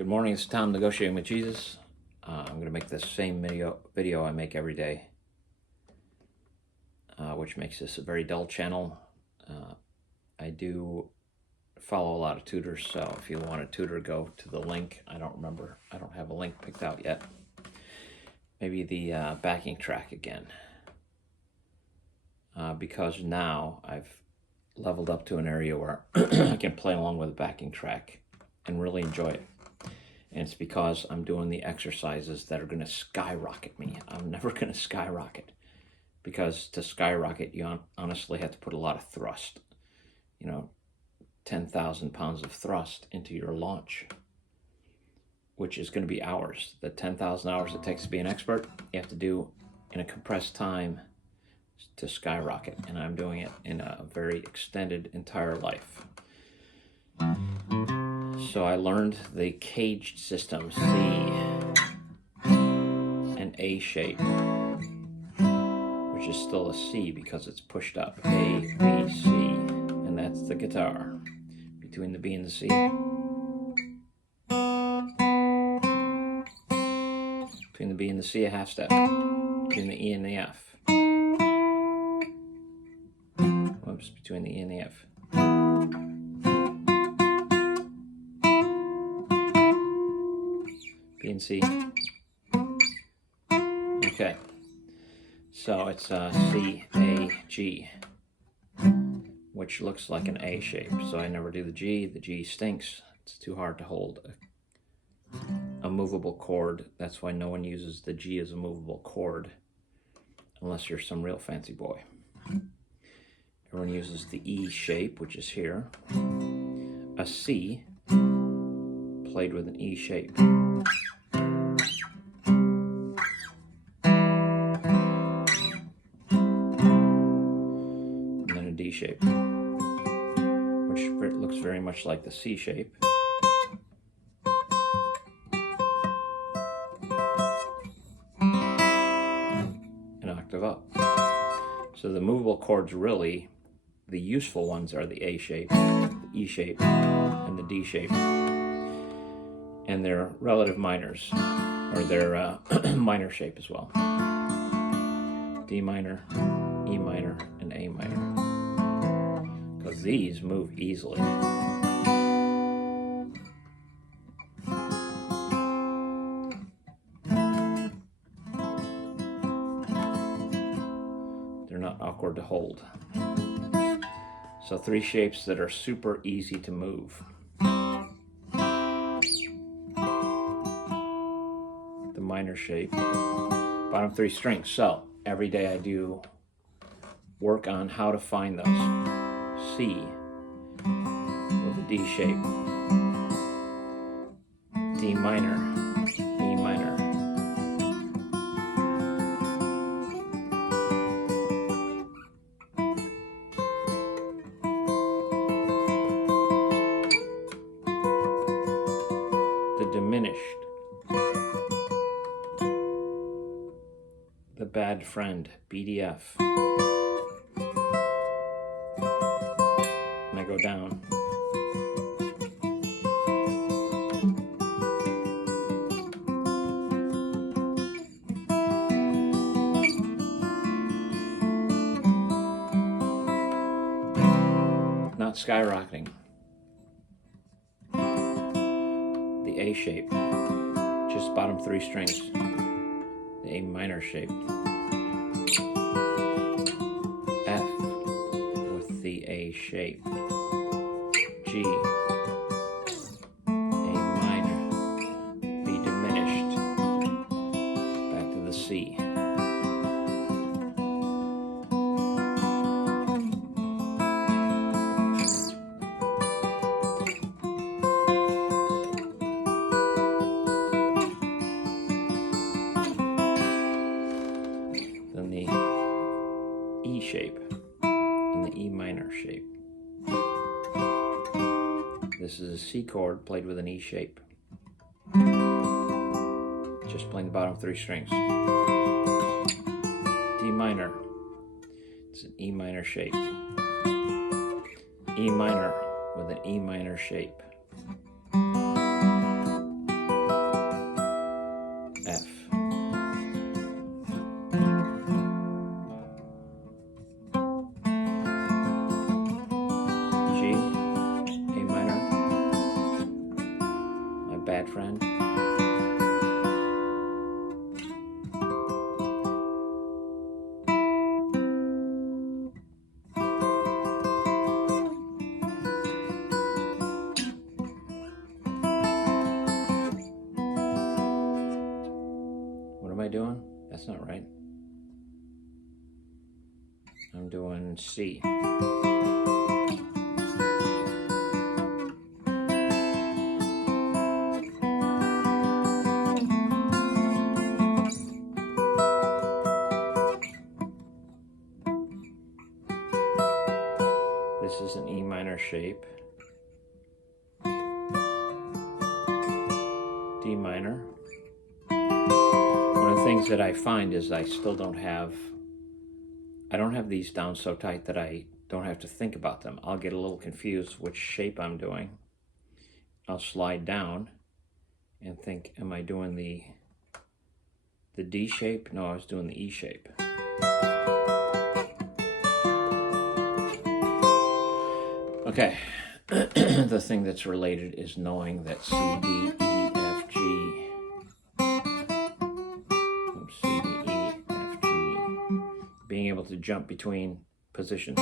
Good morning, it's Tom Negotiating with Jesus. I'm going to make this same video I make every day, which makes this a very dull channel. I do follow a lot of tutors, so if you want a tutor, go to the link. I don't remember. I don't have a link picked out yet. Maybe the backing track again. Because now I've leveled up to an area where I can play along with the backing track and really enjoy it. And it's because I'm doing the exercises that are going to skyrocket me. I'm never going to skyrocket, because to skyrocket, you honestly have to put a lot of thrust. 10,000 pounds of thrust into your launch, which is going to be hours. The 10,000 hours it takes to be an expert, you have to do in a compressed time to skyrocket. And I'm doing it in a very extended entire life. So I learned the caged system, C and A shape, which is still a C because it's pushed up. A, B, C, and that's the guitar. Between the B and the C. Between the B and the C, a half step. Between the E and the F. Whoops, between the E and the F. B and C. Okay, so it's C, A, G, which looks like an A shape. So I never do the G. The G stinks. It's too hard to hold a movable chord. That's why no one uses the G as a movable chord, unless you're some real fancy boy. Everyone uses the E shape, which is here. A C played with an E shape. And then a D shape, which looks very much like the C shape. An octave up. So the movable chords, really, the useful ones are the A shape, the E shape, and the D shape. And their relative minors, or their minor shape as well. D minor, E minor, and A minor. Because these move easily. They're not awkward to hold. So 3 shapes that are super easy to move. The minor shape, bottom 3 strings. So every day I do work on how to find those. C with a D shape, D minor, E minor, the diminished, the bad friend, BDF. And I go down. Not skyrocketing. The A shape, just bottom 3 strings. The A minor shape. F with the A shape. G, A minor, B diminished, back to the C. Then the E shape and the E minor shape. This is a C chord played with an E shape. Just playing the bottom 3 strings. D minor. It's an E minor shape. E minor with an E minor shape. bad friend. What am I doing? That's not right. I'm doing C. This is an E minor shape. D minor. One of the things that I find is I don't have these down so tight that I don't have to think about them. I'll get a little confused which shape I'm doing. I'll slide down and think, am I doing the D shape? No, I was doing the E shape. Okay, the thing that's related is knowing that C, D, E, F, G, C, D, E, F, G, being able to jump between positions.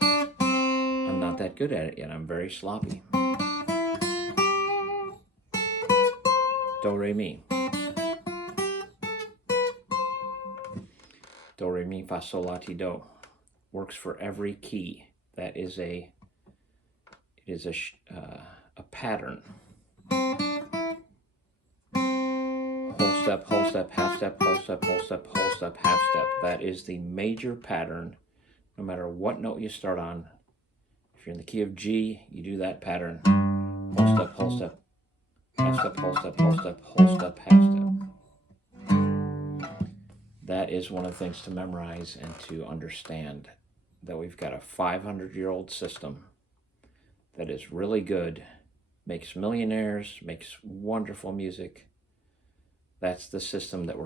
I'm not that good at it yet. I'm very sloppy. Do, re, mi. Do, re, mi, fa, sol, la, ti, do. Works for every key. That is a pattern. Whole step, half step, whole step, whole step, whole step, half step. That is the major pattern. No matter what note you start on, if you're in the key of G, you do that pattern. Whole step, half step, whole step, whole step, whole step, half step. That is one of the things to memorize and to understand, that we've got a 500-year-old system that is really good, makes millionaires, makes wonderful music. That's the system that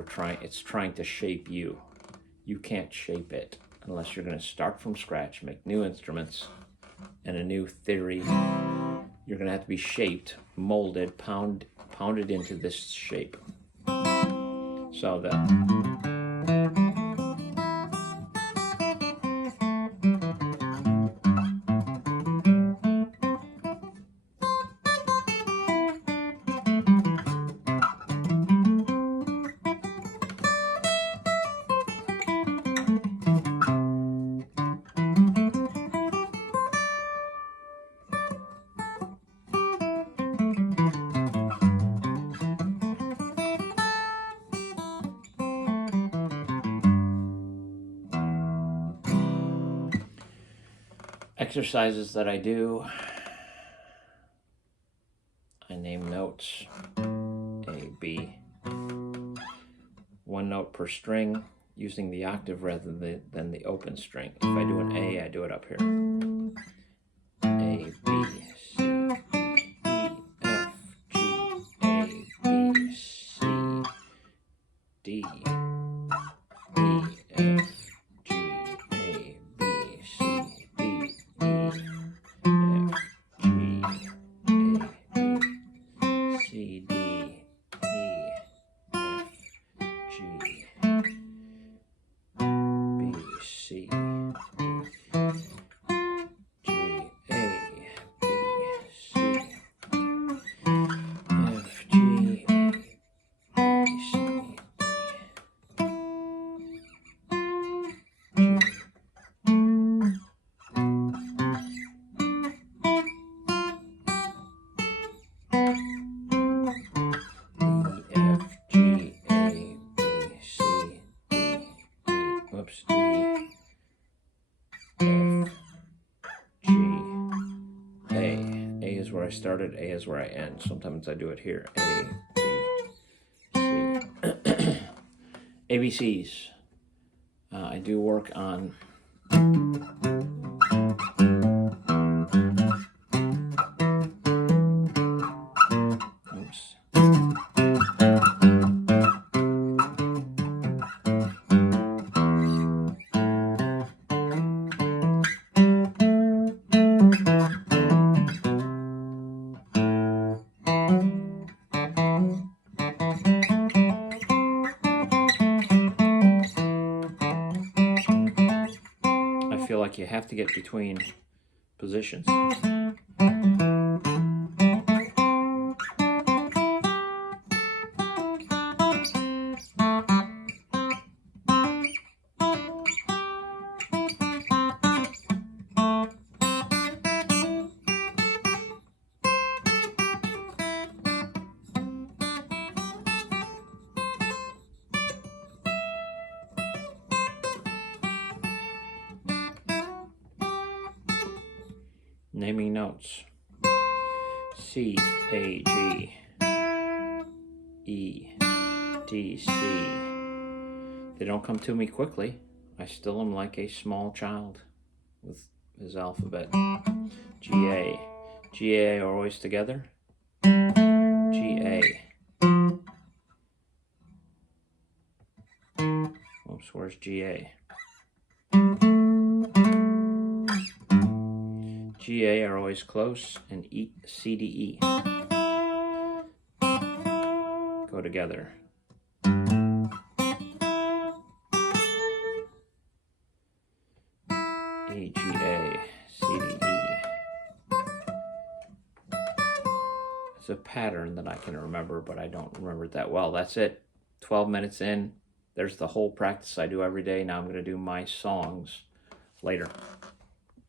it's trying to shape you. You can't shape it unless you're going to start from scratch, make new instruments and a new theory. You're going to have to be shaped, molded, pounded into this shape. So exercises that I do, I name notes, A, B, one note per string, using the octave rather than the open string. If I do an A, I do it up here. A, B, C, D, E, F, G, A, B, C, D, Where I started, A is where I end. Sometimes I do it here. A, B, C. ABCs. I do work on feel like you have to get between positions. Naming notes. C, A, G, E, D, C. They don't come to me quickly. I still am like a small child with his alphabet. G, A. G, A are always together. G, A. Oops, where's G, A? G, A are always close, and E, C, D, E go together. E, G, A, C, D, E. It's a pattern that I can remember, but I don't remember it that well. That's it. 12 minutes in. There's the whole practice I do every day. Now I'm going to do my songs later.